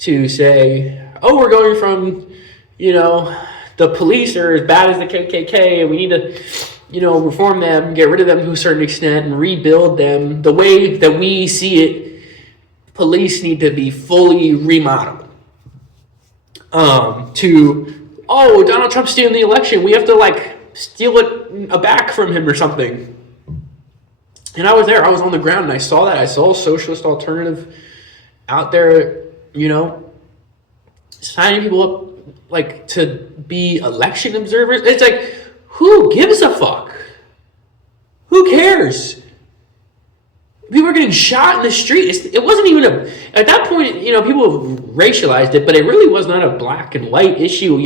to say, oh, we're going from, the police are as bad as the KKK, and we need to, reform them, get rid of them to a certain extent, and rebuild them the way that we see it. Police need to be fully remodeled. Donald Trump's stealing the election. We have to steal it back from him or something. And I was there. I was on the ground, and I saw that. I saw a socialist alternative out there, signing people up to be election observers. It's like, who gives a fuck? Who cares? People were getting shot in the street. It wasn't even at that point, people racialized it, but it really was not a black and white issue,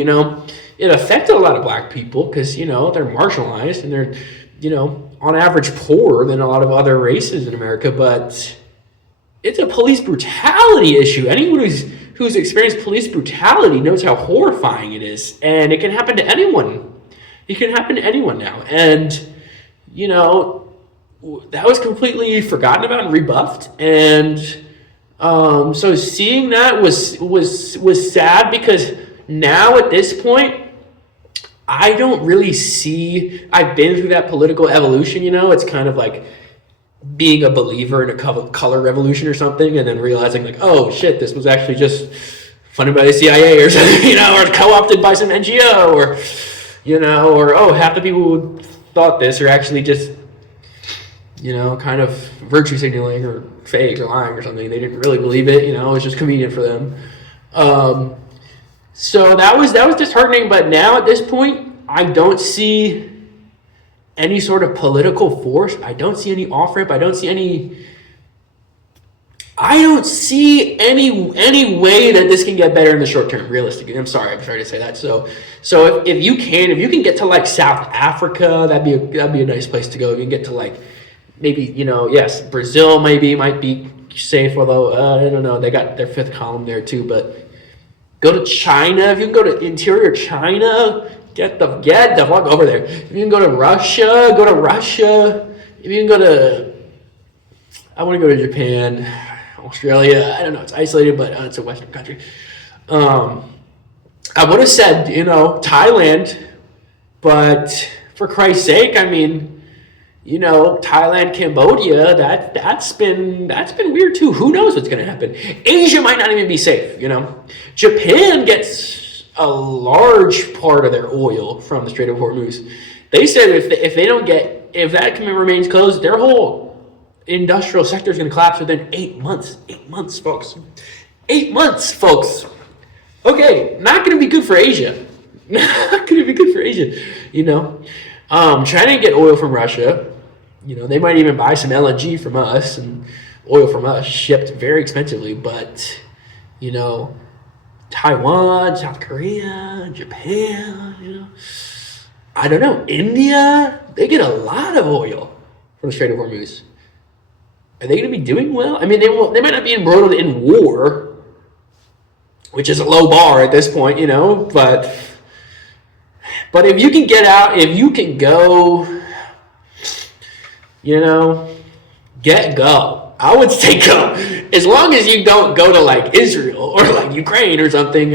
It affected a lot of black people because, they're marginalized and they're, on average poorer than a lot of other races in America, but it's a police brutality issue. Anyone who's experienced police brutality knows how horrifying it is, and it can happen to anyone. It can happen to anyone now, and that was completely forgotten about and rebuffed, and so seeing that was sad, because now at this point I don't really see. I've been through that political evolution. It's kind of like being a believer in a color revolution or something, and then realizing oh shit, this was actually just funded by the CIA or something, or co-opted by some NGO, or half the people who thought this are actually just kind of virtue signaling or fake or lying or something. They didn't really believe it. It was just convenient for them. So that was disheartening. But now at this point, I don't see any sort of political force. I don't see any off ramp. I don't see any way that this can get better in the short term. Realistically, I'm sorry to say that. So if you can get to South Africa, that'd be a nice place to go. If you can get to maybe, yes, Brazil might be safe, although I don't know, they got their fifth column there too. But go to China. If you can go to interior China, get the fuck over there. If you can go to Russia, go to Russia. If you can go to, I want to go to Japan, Australia. I don't know, it's isolated, but it's a Western country. I would have said, Thailand, but for Christ's sake, Thailand, Cambodia, that's been weird too. Who knows what's going to happen? Asia might not even be safe. Japan gets a large part of their oil from the Strait of Hormuz. They said if that remains closed, their whole industrial sector is going to collapse within 8 months. 8 months, folks. 8 months, folks. Okay, not going to be good for Asia. Not going to be good for Asia. Trying to get oil from Russia. They might even buy some LNG from us and oil from us shipped very expensively. But, Taiwan, South Korea, Japan, I don't know. India, they get a lot of oil from the Strait of Hormuz. Are they going to be doing well? They might not be embroiled in war, which is a low bar at this point, but if you can get out, if you can go, go. I would say go. As long as you don't go to Israel or Ukraine or something,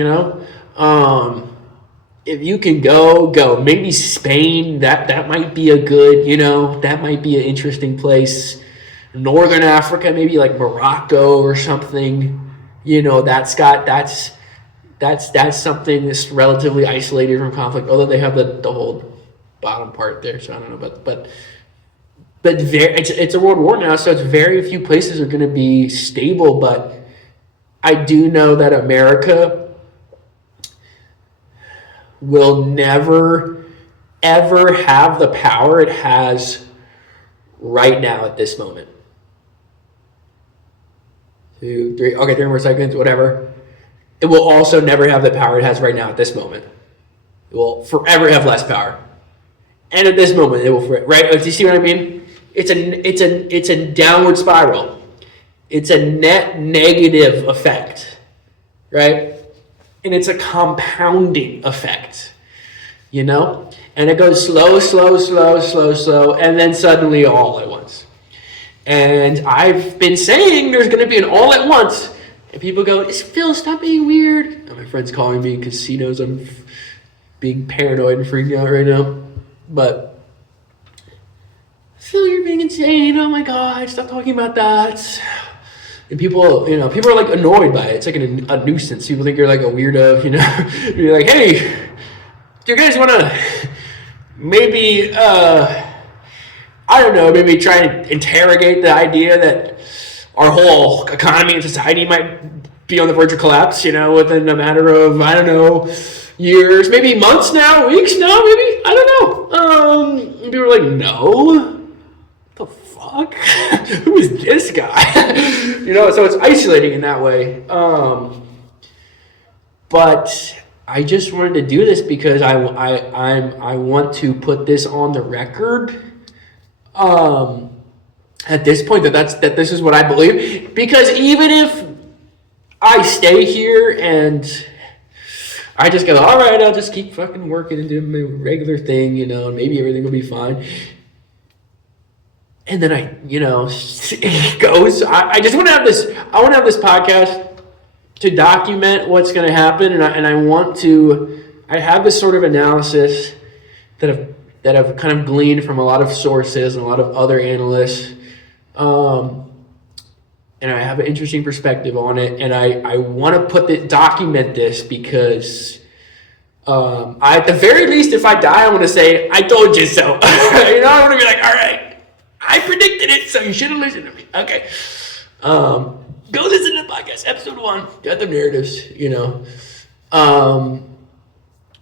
if you can go. Maybe Spain, that might be a good, that might be an interesting place. Northern Africa, maybe Morocco or something, that's something that's relatively isolated from conflict, although they have the whole bottom part there, so I don't know, but it's a world war now, so it's very few places are going to be stable. But I do know that America will never ever have the power it has right now at this moment. 2, 3, okay, 3 more seconds, whatever. It will also never have the power it has right now at this moment. It will forever have less power. And at this moment, it will, right? Do you see what I mean? It's a downward spiral. It's a net negative effect, right? And it's a compounding effect, you know? And it goes slow, slow, slow, slow, slow, and then suddenly all at once. And I've been saying there's going to be an all at once. And people go, Phil, stop being weird. And my friend's calling me because he knows I'm being paranoid and freaking out right now. But, Phil, you're being insane. Oh my God, stop talking about that. And people are like annoyed by it. It's like a nuisance. People think you're like a weirdo, you know. You're like, hey, do you guys want to maybe, I don't know, maybe try and interrogate the idea that our whole economy and society might be on the verge of collapse, you know, within a matter of, I don't know, years, maybe months now, weeks now, maybe, I don't know. And people are like, no. The fuck? Who is this guy? You know, so it's isolating in that way. But I just wanted to do this because I want to put this on the record. At this point, that this is what I believe. Because even if I stay here and I just go, all right, I'll just keep fucking working and doing my regular thing, you know, and maybe everything will be fine. And then it goes. I just want to have this. I want to have this podcast to document what's going to happen, and I want to. I have this sort of analysis that I've kind of gleaned from a lot of sources and a lot of other analysts, and I have an interesting perspective on it. And I want to document this because. At the very least, if I die, I want to say, I told you so. You know, I want to be like, all right. I predicted it, so you should have listened to me. Okay. Go listen to the podcast, episode 1. Got the narratives, you know.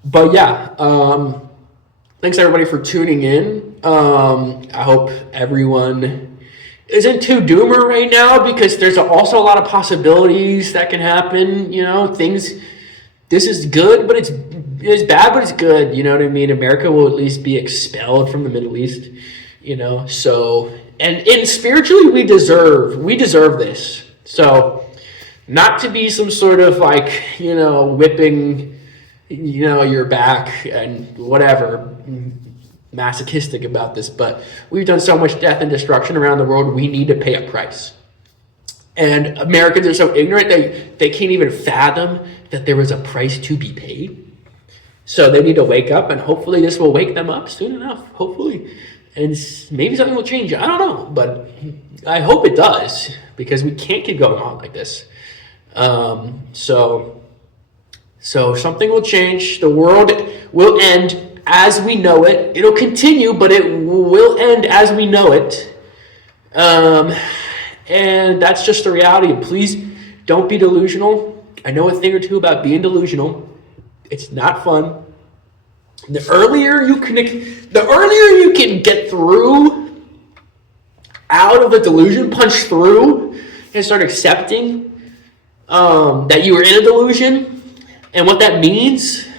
But yeah. Thanks everybody for tuning in. I hope everyone isn't too doomer right now because there's also a lot of possibilities that can happen. You know, this is good, but it's bad, but it's good. You know what I mean? America will at least be expelled from the Middle East. You know, so, and spiritually, we deserve this. So, not to be some sort of like, you know, whipping, you know, your back and whatever, masochistic about this, but we've done so much death and destruction around the world, we need to pay a price. And Americans are so ignorant, they can't even fathom that there was a price to be paid. So they need to wake up, and hopefully this will wake them up soon enough, hopefully. And maybe something will change. I don't know, but I hope it does because we can't keep going on like this. So something will change. The world will end as we know it. It'll continue, but it will end as we know it. And that's just the reality. Please don't be delusional. I know a thing or two about being delusional. It's not fun. The earlier you can get through out of the delusion, punch through, and start accepting that you were in a delusion and what that means,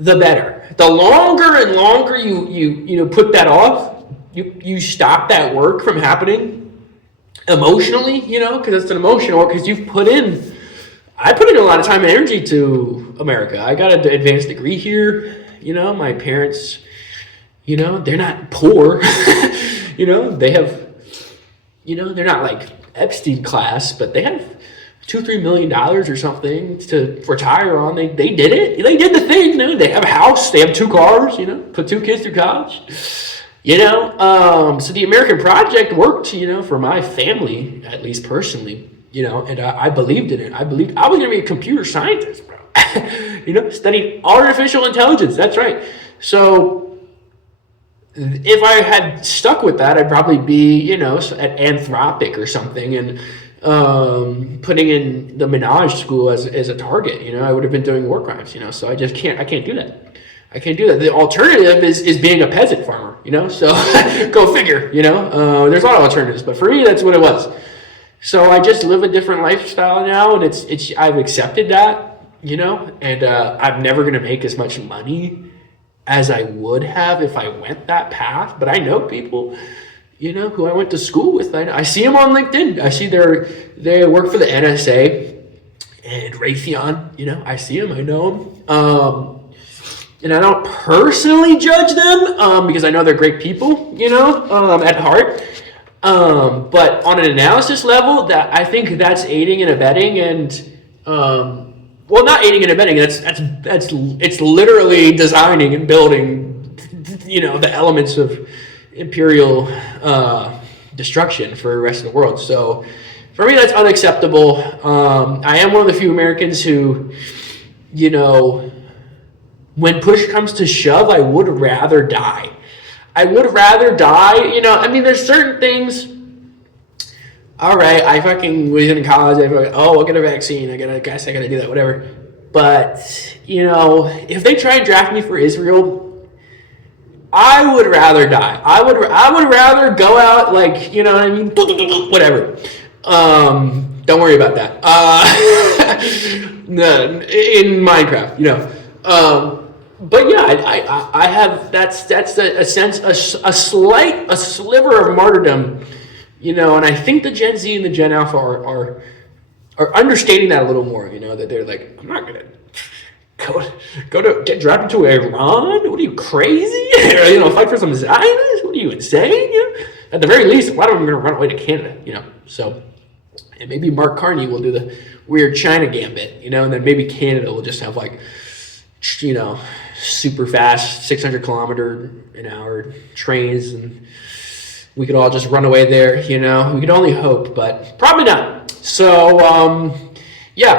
the better. The longer and longer you put that off, you stop that work from happening emotionally, you know, because it's an emotional work, because I put in a lot of time and energy to America. I got an advanced degree here. You know, my parents, you know, they're not poor. You know, they have, you know, they're not like Epstein class, but they have $2-3 million or something to retire on. They did it. They did the thing. You know, they have a house. They have 2 cars. You know, put 2 kids through college. You know, so the American project worked. You know, for my family, at least personally. You know, and I believed in it. I believed I was going to be a computer scientist, bro. You know, studying artificial intelligence. That's right. So if I had stuck with that, I'd probably be, you know, at Anthropic or something and putting in the Minaj school as a target. You know, I would have been doing war crimes, you know, so I can't do that. I can't do that. The alternative is being a peasant farmer, you know, so go figure, you know. There's a lot of alternatives, but for me, that's what it was. So I just live a different lifestyle now, and I've accepted that, you know, and I'm never going to make as much money as I would have if I went that path. But I know people, who I went to school with. I see them on LinkedIn. I see they work for the NSA and Raytheon. I see them. I know them. And I don't personally judge them because I know they're great people, at heart. But on an analysis level, that I think that's aiding and abetting, and well, not aiding and abetting. It's literally designing and building, the elements of imperial destruction for the rest of the world. So for me, that's unacceptable. I am one of the few Americans who, when push comes to shove, I would rather die. I would rather die. There's certain things. All right, I fucking was in college. I'll get a vaccine. I guess I gotta do that, whatever. But, if they try and draft me for Israel, I would rather die. I would rather go out whatever. Don't worry about that. No, in Minecraft, But yeah, I have that's a sense, a sliver of martyrdom, and I think the Gen Z and the Gen Alpha are understanding that a little more, that they're like, I'm not gonna go to get drafted to Iran. What are you, crazy? Fight for some Zionists? What are you, insane? At the very least, a lot of them are gonna run away to Canada, So, and maybe Mark Carney will do the weird China gambit, and then maybe Canada will just have super fast 600 kilometer an hour trains, and we could all just run away there. We could only hope, but probably not. So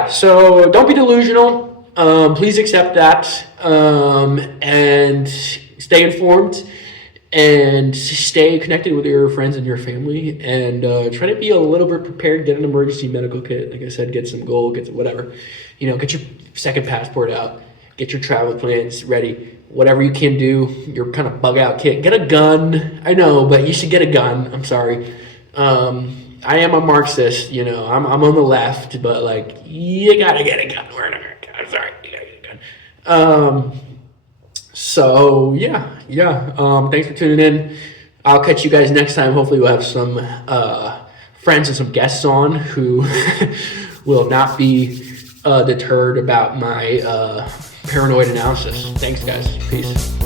so don't be delusional. Please accept that, and stay informed, and stay connected with your friends and your family, and try to be a little bit prepared. Get an emergency medical kit, like I said, get some gold, get some whatever, get your second passport out. Get your travel plans ready. Whatever you can do, your kind of bug out kit. Get a gun. I know, but you should get a gun. I'm sorry. I am a Marxist, I'm on the left, but you gotta get a gun. We're in America. I'm sorry. You gotta get a gun. So yeah. Thanks for tuning in. I'll catch you guys next time. Hopefully we'll have some friends and some guests on who will not be deterred about my paranoid analysis. Thanks, guys. Peace.